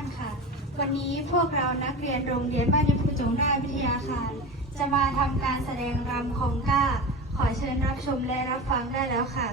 านค่ะ วันนี้พวกเรานักเรียนโรงเรียนบ้านนิพุจงได้วิทยาคาร จะมาทำการแสดงรำของก้า ขอเชิญรับชมและรับฟังได้แล้วค่ะ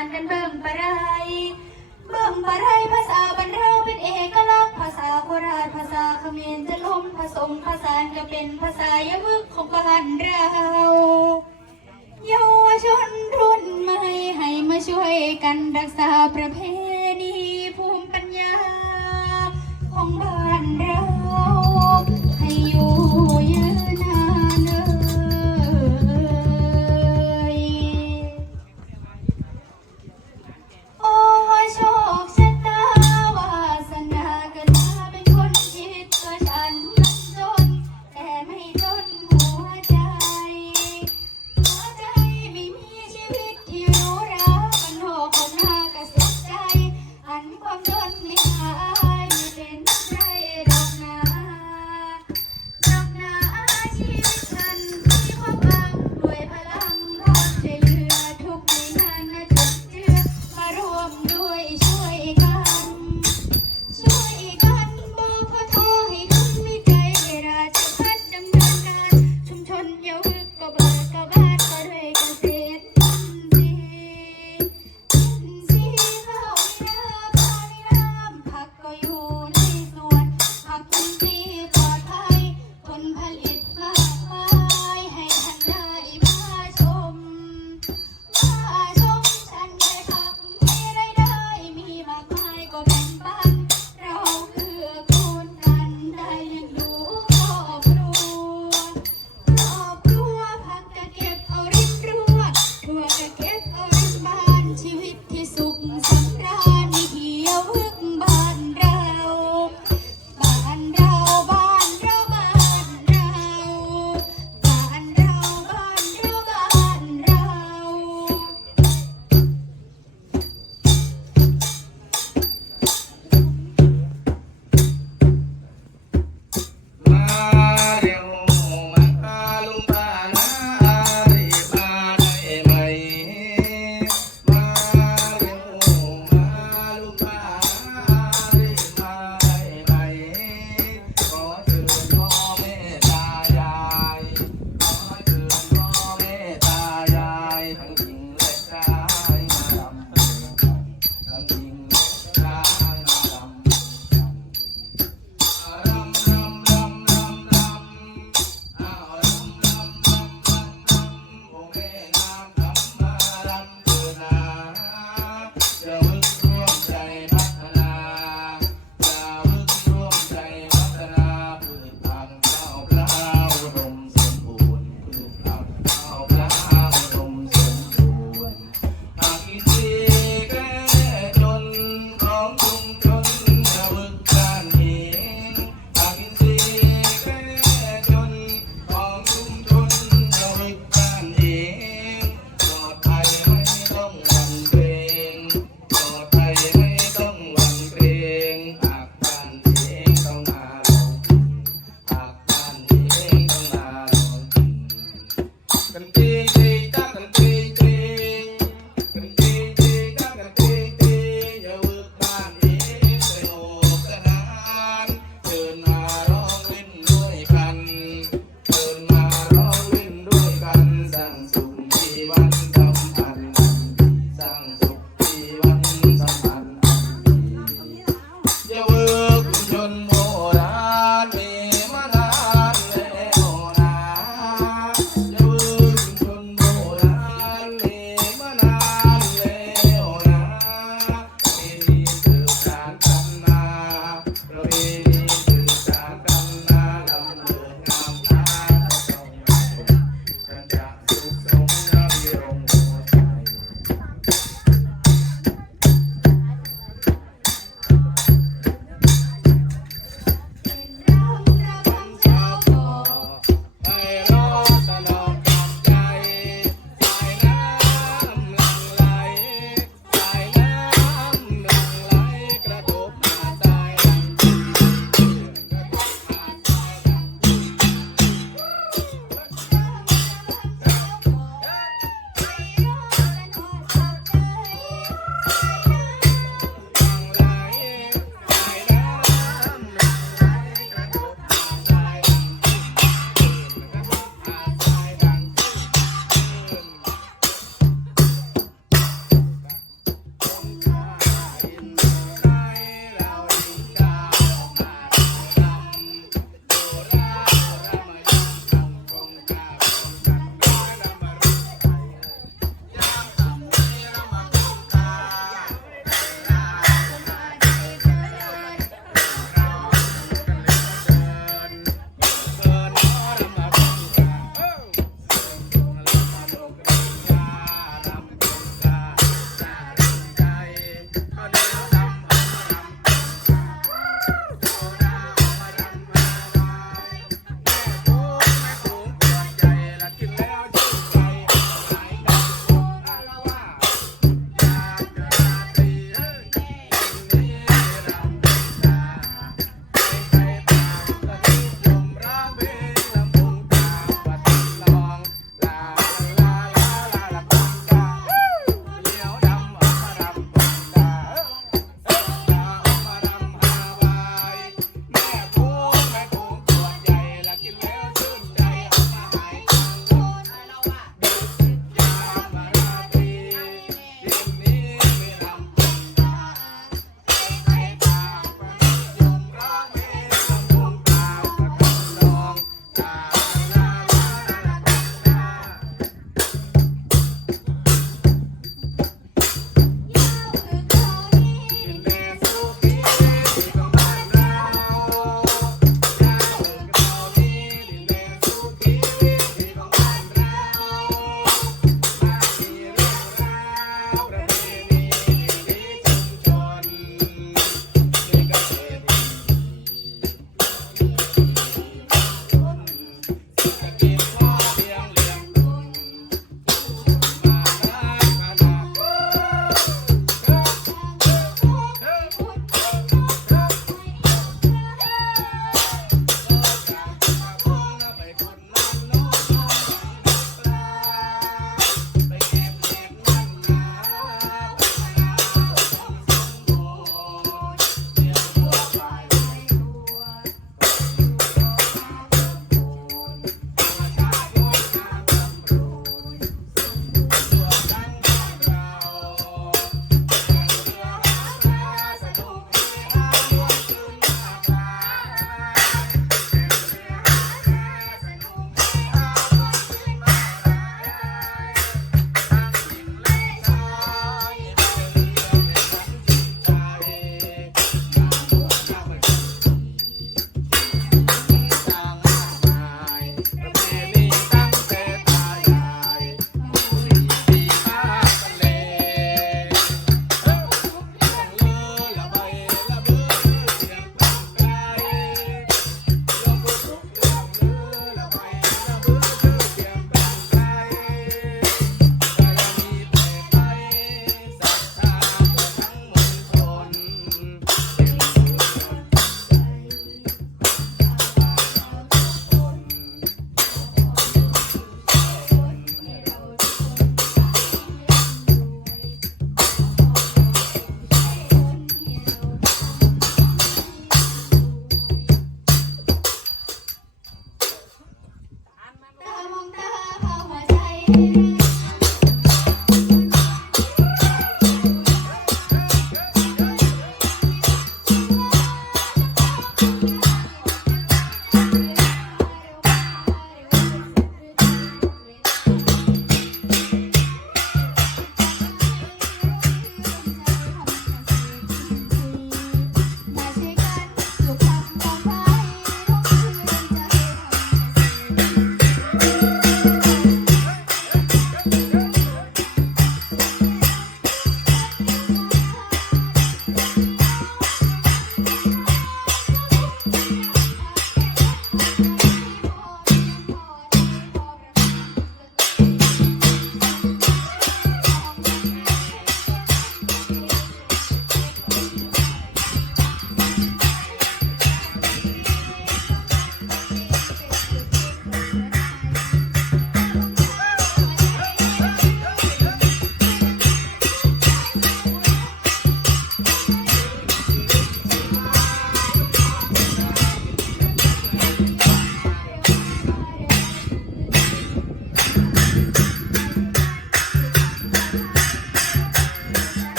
านกันเบิ่งปะไรเบิ่งปะไรภาษาบรรเราเป็นเอกลักษณ์ภาษาโบราณภาษาเขมรจะล้มผสมภาษาก็เป็นภาษายะมึกของบ้านเราเยาวชนรุ่นใหม่ให้มาช่วยกันรักษาประเพ